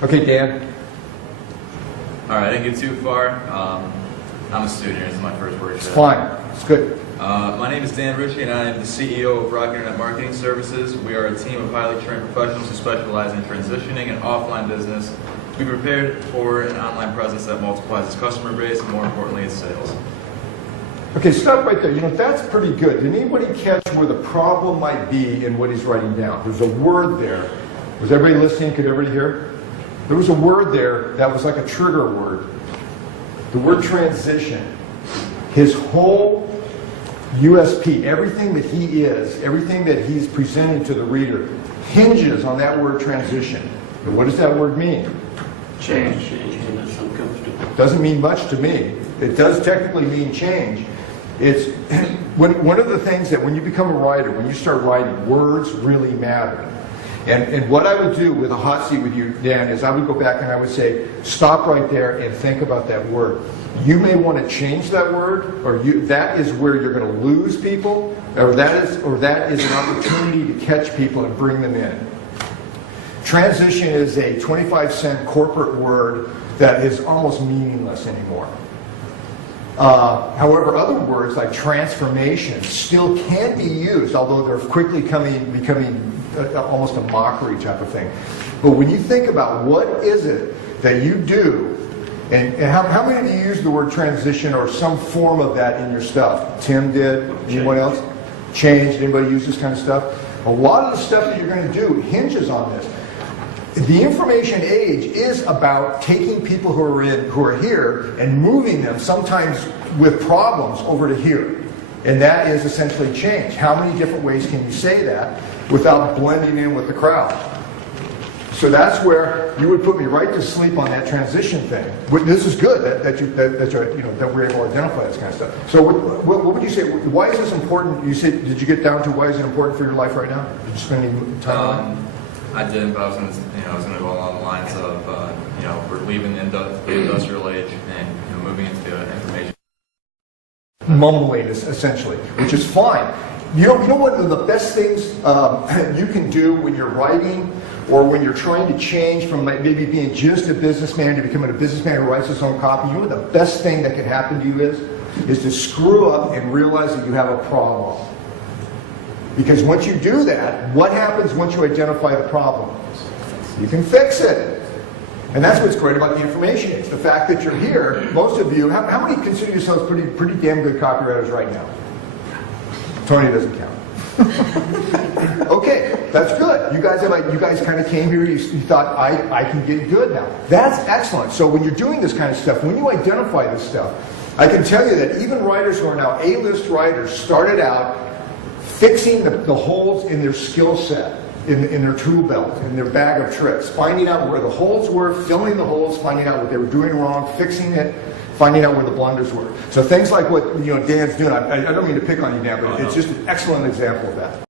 Okay, Dan. All right, I didn't get too far. I'm a student here. This is my first workshop. It's fine. It's good. My name is Dan Ritchie, and I am the CEO of Rock Internet Marketing Services. We are a team of highly trained professionals who specialize in transitioning an offline business to be prepared for an online presence that multiplies its customer base and, more importantly, its sales. Okay, stop right there. You know, that's pretty good. Did anybody catch where the problem might be in what he's writing down? There's a word there. Was everybody listening? Could everybody hear? There was a word there that was like a trigger word. The word transition. His whole USP, everything that he is, everything that he's presenting to the reader, hinges on that word transition. And what does that word mean? Change. That's uncomfortable. Doesn't mean much to me. It does technically mean change. It's one of the things that when you become a writer, when you start writing, words really matter. And what I would do with a hot seat with you, Dan, is I would go back and I would say, stop right there and think about that word. You may want to change that word, or that is where you're going to lose people, or that is an opportunity to catch people and bring them in. Transition is a 25-cent corporate word that is almost meaningless anymore. However, other words like transformation still can be used, although they're quickly becoming almost a mockery type of thing. But when you think about what is it that you do, and how many of you use the word transition or some form of that in your stuff? Tim did. Anyone else? Change. Anybody use this kind of stuff? A lot of the stuff that you're going to do hinges on this. The information age is about taking people who are here and moving them, sometimes with problems, over to here. And that is essentially change. How many different ways can you say that without blending in with the crowd? So that's where you would put me right to sleep on that transition thing. This is good that we're able to identify this kind of stuff. So what would you say? Why is this important? You said, did you get down to why is it important for your life right now? Did you spend any time on it? I did, but I was going to go along the lines of, we're leaving the industrial age and moving into information. Mumbling, essentially, which is fine. You know what the best things you can do when you're writing or when you're trying to change from maybe being just a businessman to becoming a businessman who writes his own copy? You know what the best thing that can happen to you is to screw up and realize that you have a problem. Because once you do that, what happens once you identify the problem? You can fix it. And that's what's great about the information age. The fact that you're here, most of you, how many consider yourselves pretty damn good copywriters right now? Tony doesn't count. Okay, that's good. You guys kind of came here, you thought, I can get good now. That's excellent. So when you're doing this kind of stuff, when you identify this stuff, I can tell you that even writers who are now A-list writers started out fixing the holes in their skill set, in their tool belt, in their bag of tricks, finding out where the holes were, filling the holes, finding out what they were doing wrong, fixing it, finding out where the blunders were. So things like what Dan's doing, I don't mean to pick on you, Dan, but it's just an excellent example of that.